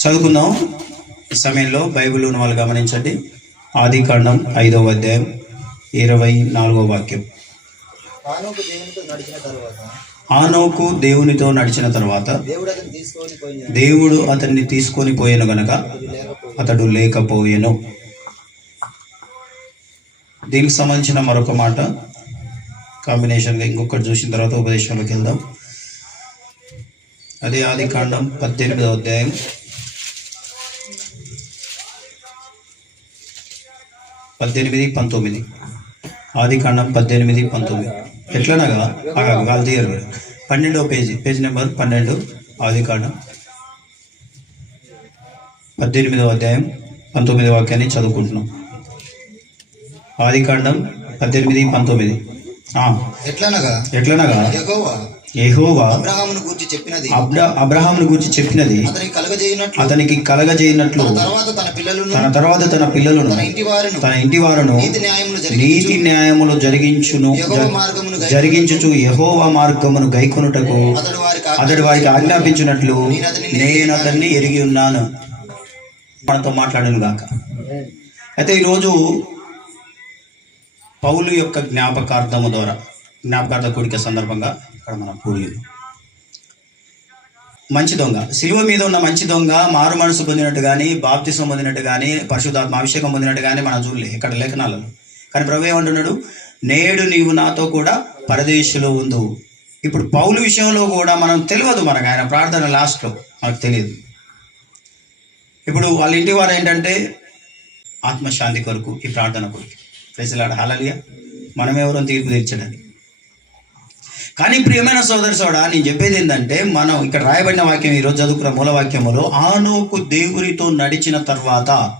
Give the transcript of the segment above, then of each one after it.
చదువుకుందాం. ఈ సమయంలో బైబిల్ ఉన్న వాళ్ళు గమనించండి. ఆది కాండం ఐదవ అధ్యాయం ఇరవై నాలుగో వాక్యం. ఆనోకు దేవునితో నడిచిన తర్వాత దేవుడు అతన్ని తీసుకొని పోయాను గనక అతడు లేకపోయెను. దీనికి సంబంధించిన మరొక మాట కాంబినేషన్గా ఇంకొకటి చూసిన తర్వాత ఉపదేశంలోకి వెళ్దాం. అదే ఆది కాండం పద్దెనిమిదవ అధ్యాయం పద్దెనిమిది పంతొమ్మిది ఆది కాండం పద్దెనిమిది పంతొమ్మిది ఎట్లనగా వాళ్ళు తీయరు పన్నెండవ పేజీ పేజ్ నెంబర్ పన్నెండు ఆది కాండం పద్దెనిమిదవ అధ్యాయం పంతొమ్మిదవ వాక్యాన్ని చదువుకుంటున్నాం ఆది కాండం పద్దెనిమిది పంతొమ్మిది ఎట్లనగా ఎట్లనగా యెహోవా అబ్రహామును గూర్చి చెప్పినది. అబ్రహాముని గురించి చెప్పినది. అతనికి కలగజేయనట్లు. తన తర్వాత తన పిల్లలను తన ఇంటి వారిను నీతి న్యాయములు జరిగించును. జరిగించుచు యెహోవా మార్గమును గైకొనుటకు. అతడు వారికి అతడు వారికి ఆజ్ఞాపించినట్లు. నేను అతన్ని ఎరిగి ఉన్నాను. మనతో మాట్లాడను గాక. అయితే ఈరోజు పౌలు యొక్క జ్ఞాపకార్థము ద్వారా జ్ఞాపకార్థ కోరిక సందర్భంగా ఇక్కడ మన పూడిలు మంచి దొంగ. శిలువ మీద ఉన్న మంచి దొంగ మారు మనసు పొందినట్టు కానీ బాప్తిసం పొందినట్టు కానీ పరిశుద్ధాత్మ అభిషేకం పొందినట్టు కానీ మనం చూడలే ఇక్కడ లేఖనాలలో. కానీ ప్రభు ఏమంటున్నాడు? నేడు నీవు నాతో కూడా పరదేశంలో ఉండు. ఇప్పుడు పౌలు విషయంలో కూడా మనం తెలియదు మనకు. ఆయన ప్రార్థన లాస్ట్లో మనకు తెలియదు. ఇప్పుడు వాళ్ళ ఇంటి వారు ఏంటంటే ఆత్మశాంతి కొరకు ఈ ప్రార్థన కొరకు. ప్రజలాడ హలలియ మనం ఎవరో తీర్పు తీర్చడానికి? కానీ ప్రియమైన సోదరి సోడా నేను చెప్పేది ఏంటంటే మనం ఇక్కడ రాయబడిన వాక్యం ఈరోజు చదువుకున్న మూల వాక్యములో ఆనోకు దేవునితో నడిచిన తర్వాత.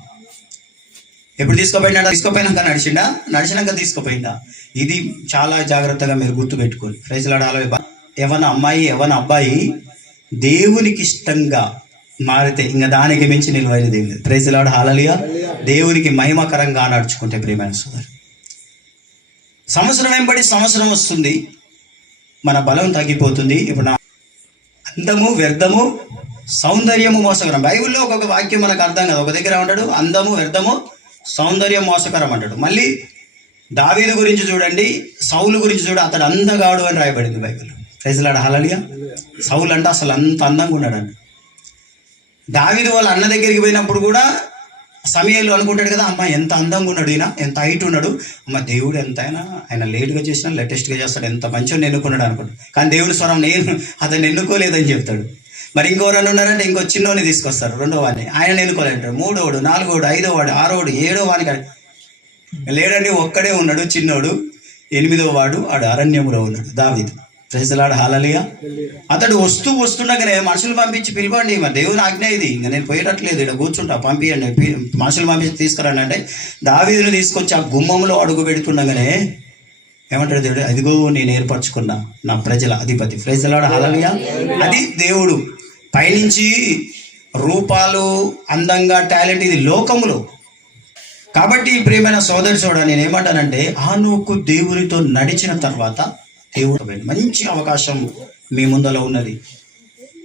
ఎప్పుడు తీసుకుపోయినా తీసుకుపోయినాక నడిచిండా? నడిచినాక తీసుకుపోయిందా? ఇది చాలా జాగ్రత్తగా మీరు గుర్తుపెట్టుకోండి. ప్రజలాడాలి ఎవన అమ్మాయి ఎవన అబ్బాయి దేవునికి ఇష్టంగా మారితే ఇంకా దానికి మించి నిలువైనది ఏం లేదు. హాలలియా. దేవునికి మహిమకరంగా నడుచుకుంటే ప్రియమైన సోదరు. సంవత్సరం వెంబడి సంవత్సరం వస్తుంది. మన బలం తగ్గిపోతుంది. ఇప్పుడు నా అందము వ్యర్థము సౌందర్యము మోసకరం. బైబిల్లో ఒక్కొక్క వాక్యం మనకు అర్థం కదా. ఒక దగ్గర ఉంటాడు అందము వ్యర్థము సౌందర్యం మోసకరం అంటాడు. మళ్ళీ దావీదు గురించి చూడండి సౌలు గురించి చూడ అతడు అందగాడు అని రాయబడింది బైబిల్ ప్రజలాడ హలలియా సౌలు అంటే అసలు అంత అందంగా ఉన్నాడంట. దావీదు వాళ్ళ అన్న దగ్గరికి పోయినప్పుడు కూడా సమయంలో అనుకుంటాడు కదా అమ్మ ఎంత అందంగా ఉన్నాడు ఈయన ఎంత హైట్ ఉన్నాడు. అమ్మ దేవుడు ఎంతైనా ఆయన లేట్గా చేసినా లేటెస్ట్గా చేస్తాడు ఎంత మంచిగా ఎన్నుకున్నాడు అనుకుంటాడు. కానీ దేవుడి స్వరం నేను అతను ఎన్నుకోలేదని చెప్తాడు. మరి ఇంకోరని ఉన్నారంటే ఇంకో చిన్నోని తీసుకొస్తారు రెండో వాడిని. ఆయన ఎన్నుకోలేంటాడు మూడోడు నాలుగోడు ఐదో వాడు ఆరోడు ఏడో వాడిని కానీ లేడండి ఒక్కడే ఉన్నాడు చిన్నోడు ఎనిమిదో వాడు ఆడు అరణ్యంలో ఉన్నాడు దావీదు. ప్రజలాడు హాలలిగా అతడు వస్తూ వస్తుండగానే మనుషులు పంపించి పిలవండి మరి దేవుని ఆజ్ఞ ఇది. ఇంకా నేను పోయేటట్లేదు ఇక్కడ కూర్చుంటా పంపియండి మనుషులు పంపించి తీసుకురండి అంటే దావీదుని తీసుకొచ్చి ఆ గుమ్మంలో అడుగు పెడుతుండగానే ఏమంటాడు దేవుడు? అదిగో నేను ఏర్పరచుకున్నా నా ప్రజల అధిపతి. ప్రజలాడు హాలలిగా అది దేవుడు. పైనుంచి రూపాలు అందంగా టాలెంట్ ఇది లోకములో. కాబట్టి ప్రియమైన సోదరి చూడ నేను ఏమంటానంటే ఆనుకు దేవునితో నడిచిన తర్వాత దేవుడు మంచి అవకాశం మీ ముందర ఉన్నది.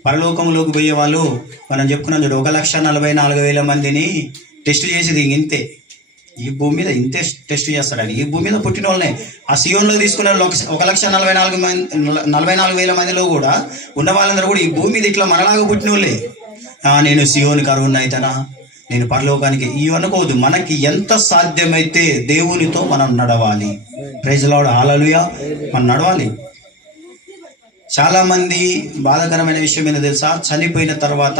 పరలోకంలోకి పోయే వాళ్ళు మనం చెప్పుకున్నాం చూడు ఒక లక్ష నలభై నాలుగు వేల మందిని టెస్ట్ చేసేది ఇంతే. ఈ భూమి మీద ఇంతే టెస్ట్ చేస్తాడని. ఈ భూమి మీద పుట్టిన వాళ్ళనే. ఆ సియోన్లో తీసుకున్న ఒక- లక్ష నలభై నాలుగు మంది నలభై నాలుగు వేల మందిలో కూడా ఉన్న వాళ్ళందరూ కూడా ఈ భూమి మీద ఇట్లా మనలాగా పుట్టిన వాళ్ళే. నేను సియోన్ కరువున్న అయితేనా నేను పరలోకానికి ఇవి అనుకోవద్దు. మనకి ఎంత సాధ్యమైతే దేవునితో మనం నడవాలి. ప్రైజ్లాడు హాలలుయా మనం నడవాలి. చాలామంది బాధాకరమైన విషయం ఏంటో తెలుసా? చనిపోయిన తర్వాత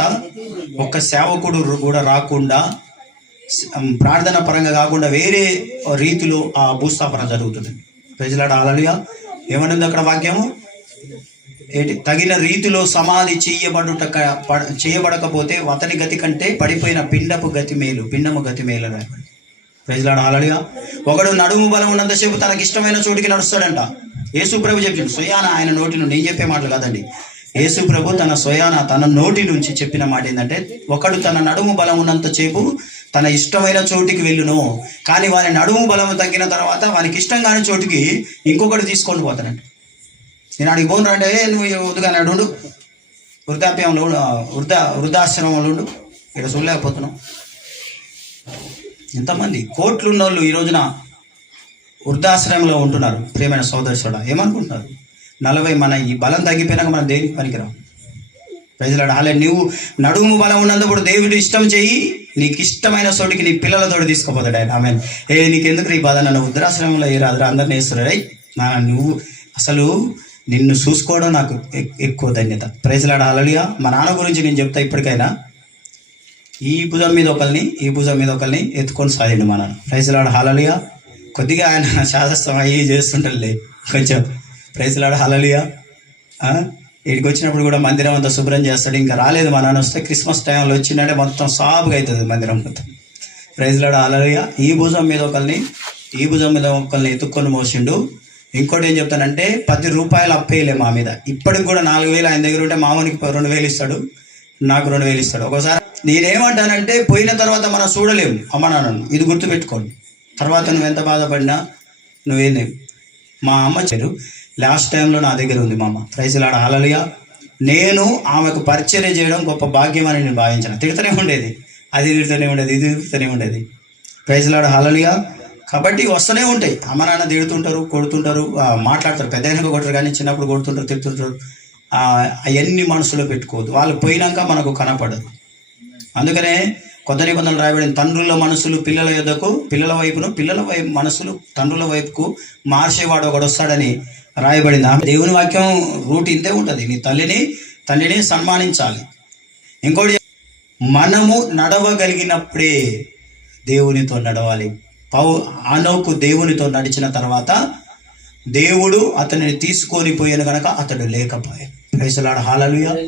ఒక్క సేవకుడు కూడా రాకుండా ప్రార్థన పరంగా కాకుండా వేరే రీతిలో ఆ భూస్థాపన జరుగుతుంది. ప్రజలాడ హాలలుయా ఏమనుంది అక్కడ వాక్యము? ఏంటి? తగిన రీతిలో సమాధి చేయబడుట చేయబడకపోతే అతని గతి కంటే పడిపోయిన పిండపు గతి మేలు పిండము గతి మేలు అని ప్రజలాడు ఆలడిగా ఒకడు నడుము బలం ఉన్నంతసేపు తనకి ఇష్టమైన చోటికి నడుస్తాడంట. యేసు ప్రభు చెప్పిండు స్వయాన ఆయన నోటి నుండి నేను చెప్పే మాటలు కాదండి. యేసు ప్రభు తన స్వయాన తన నోటి నుంచి చెప్పిన మాట ఏంటంటే ఒకడు తన నడుము బలం ఉన్నంతసేపు తన ఇష్టమైన చోటికి వెళ్ళును. కానీ వారి నడుము బలం తగ్గిన తర్వాత వానికి ఇష్టం కాని చోటికి ఇంకొకటి తీసుకొని పోతానంట నేను అడిగి పోను రాండి. నువ్వు వద్దుగా ఉండు. వృద్ధాప్యంలో వృద్ధ వృద్ధా వృద్ధాశ్రమంలో ఉండు. ఇక్కడ చూడలేకపోతున్నాం. ఎంతమంది? కోట్లు ఉన్న వాళ్ళు ఈ రోజున వృద్ధాశ్రమంలో ఉంటున్నారు. ప్రియమైన సోదరుడు ఏమనుకుంటున్నారు? నలభై మన ఈ బలం తగ్గిపోయినాక మనం దేనికి పనికిరాం? ప్రజలాడు అలా నువ్వు నడుము బలం ఉన్నందుకు దేవుడు ఇష్టం చెయ్యి నీకు ఇష్టమైన చోటికి నీ పిల్లలతో తీసుకుపోతాడు ఆయన. ఆమె ఏ నీకెందుకు నీ బాధ? నన్ను వృద్ధాశ్రమంలో ఏ రాదు అందరిని వేస్తున్నాడు నా నువ్వు అసలు నిన్ను చూసుకోవడం నాకు ఎక్- ఎక్కువ ధన్యత. ప్రజలాడు అలలియా మా నాన్న గురించి నేను చెప్తా ఇప్పటికైనా ఈ భుజం మీద ఒకరిని ఈ భుజం మీద ఒకరిని ఎత్తుకొని సాగిండు మా నాన్న. ప్రైజ్లాడు హలలియా కొద్దిగా ఆయన శాస్త్రం అయ్యి చేస్తుంటారులే కొంచెం ప్రైజ్లాడు హలలియా ఇక్కడికి వచ్చినప్పుడు కూడా మందిరం అంతా శుభ్రం చేస్తాడు. ఇంకా రాలేదు మా నాన్న వస్తే క్రిస్మస్ టైంలో వచ్చిందంటే మొత్తం సాబుగా అవుతుంది మందిరం మొత్తం ప్రైజ్లాడ అలలియా ఈ భుజం మీద ఒకరిని ఈ భుజం మీద ఒకరిని ఎత్తుక్కొని మోసిండు. ఇంకోటి ఏం చెప్తానంటే పది రూపాయలు అప్పేయలే మా మీద. ఇప్పటికి కూడా నాలుగు వేలు ఆయన దగ్గర ఉంటే మామూలుకి రెండు వేలు ఇస్తాడు నాకు రెండు వేలు ఇస్తాడు. ఒకసారి నేనేమంటానంటే పోయిన తర్వాత మనం చూడలేము అమ్మ నాన్నను. ఇది గుర్తుపెట్టుకోండి. తర్వాత నువ్వు ఎంత బాధపడినా నువ్వేంది మా అమ్మ చెరు లాస్ట్ టైంలో నా దగ్గర ఉంది మా అమ్మ ప్రైజ్లాడ హాలలియా నేను ఆమెకు పరిచర్య చేయడం గొప్ప భాగ్యం అని నేను భావించాను. తిడుతూనే ఉండేది అది తిడుతూనే ఉండేది ఇది తిడుతూనే ఉండేది. ప్రైజ్లాడ హాలలియా కాబట్టి వస్తూనే ఉంటాయి. అమ్మ నాన్న తిడుతుంటారు కొడుతుంటారు మాట్లాడతారు. పెద్ద అయినాక కొట్టరు కానీ చిన్నప్పుడు కొడుతుంటారు తిడుతుంటారు. అవన్నీ మనసులో పెట్టుకోవద్దు. వాళ్ళు పోయినాక మనకు కనపడదు. అందుకనే కొత్త నిబంధనలు రాయబడిన తండ్రుల మనసులు పిల్లల యొద్దకు పిల్లల వైపును పిల్లల వైపు మనసులు తండ్రుల వైపుకు మార్చేవాడు ఒకడు వస్తాడని రాయబడింది. దేవుని వాక్యం రూట్ ఇంతే ఉంటుంది. నీ తల్లిని తండ్రిని సన్మానించాలి. ఇంకోటి మనము నడవగలిగినప్పుడే దేవునితో నడవాలి. పౌ ఆనోకు దేవునితో నడిచిన తర్వాత దేవుడు అతనిని తీసుకొని పోయాను కనుక అతడు లేకపోయాడు. ప్రైసలాడ హాలలుయా